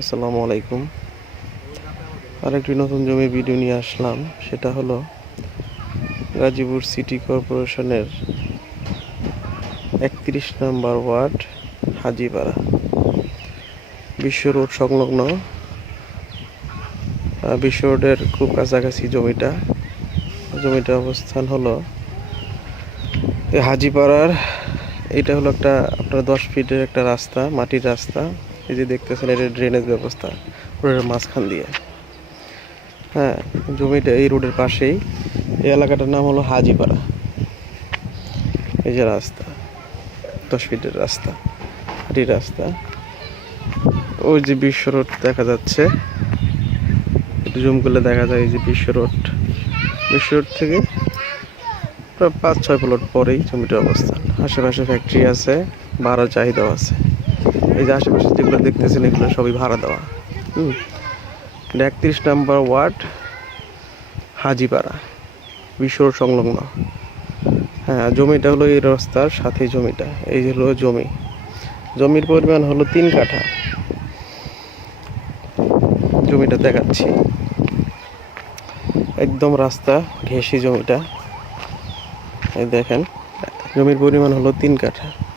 আসসালামু আলাইকুম। আরেকটি নতুন জমি ভিডিও নিয়ে আসলাম, সেটা হলো গাজীপুর সিটি কর্পোরেশনের একত্রিশ নম্বর ওয়ার্ড, হাজিপাড়া। বিশ্ব রোড সংলগ্ন বিশ্ব রোডের খুব কাছাকাছি জমিটা। জমিটার অবস্থান হলো হাজিপাড়ার, এটা হলো একটা আপনার দশ ফিটের একটা রাস্তা, মাটির রাস্তা। এই যে দেখতেছেন, এটা ড্রেনেজ ব্যবস্থা, রোডের মাঝখান দিয়ে। হ্যাঁ জমিটা এই রোডের পাশেই। এই এলাকাটার নাম হলো হাজিপাড়া। এই যে রাস্তা, দশ ফিটের রাস্তা মাটির রাস্তা। ওই যে বিশ্ব রোড দেখা যাচ্ছে। একটু জুম করলে দেখা যায় এই যে বিশ্ব রোড। বিশ্ব রোড থেকে প্রায় পাঁচ ছয় প্লট পরেই জমিটার অবস্থান। আশেপাশে ফ্যাক্টরি আছে ভাড়া চাহিদাও আছে। এই যে আশেপাশে যেগুলো দেখতেছেন, এগুলো সবই ভাড়া দেওয়া। হুম। একত্রিশ নাম্বার ওয়ার্ড, হাজিপাড়া বিশ্ব সংলগ্ন। হ্যাঁ জমিটা হলো এই রাস্তার সাথে জমিটা। এই হলো জমি। জমির পরিমাণ হলো তিন কাঠা। জমিটা দেখাচ্ছি। একদম রাস্তা, ঘেঁষি জমিটা। এই দেখেন, জমির পরিমাণ হলো তিন কাঠা।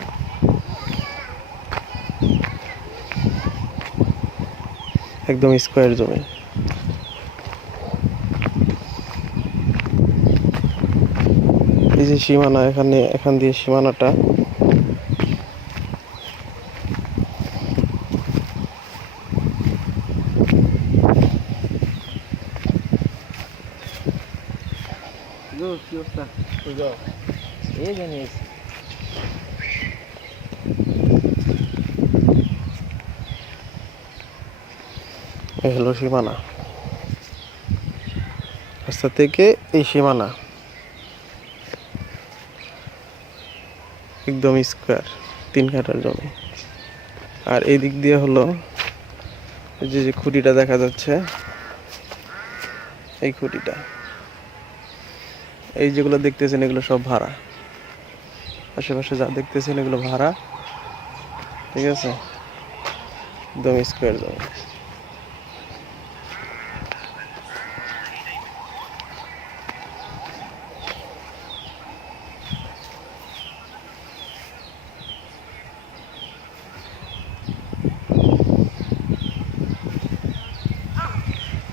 একদম স্কোয়ার জমি। এই যে সীমানা এখানে এখান দিয়ে সীমানাটা। কি অবস্থা? এই জানিস এই হলো সীমানা। রাস্তা থেকে এই সীমানা। একদম স্কোয়ার তিন কাঠার জমি। আর এই দিক দিয়ে হলো যে যে খুঁটিটা দেখা যাচ্ছে, এই খুঁটিটা। এই যেগুলো দেখতেছেন, এগুলো সব ভাড়া। আশেপাশে যা দেখতেছেন, এগুলো ভাড়া। ঠিক আছে? একদম স্কোয়ার জমি।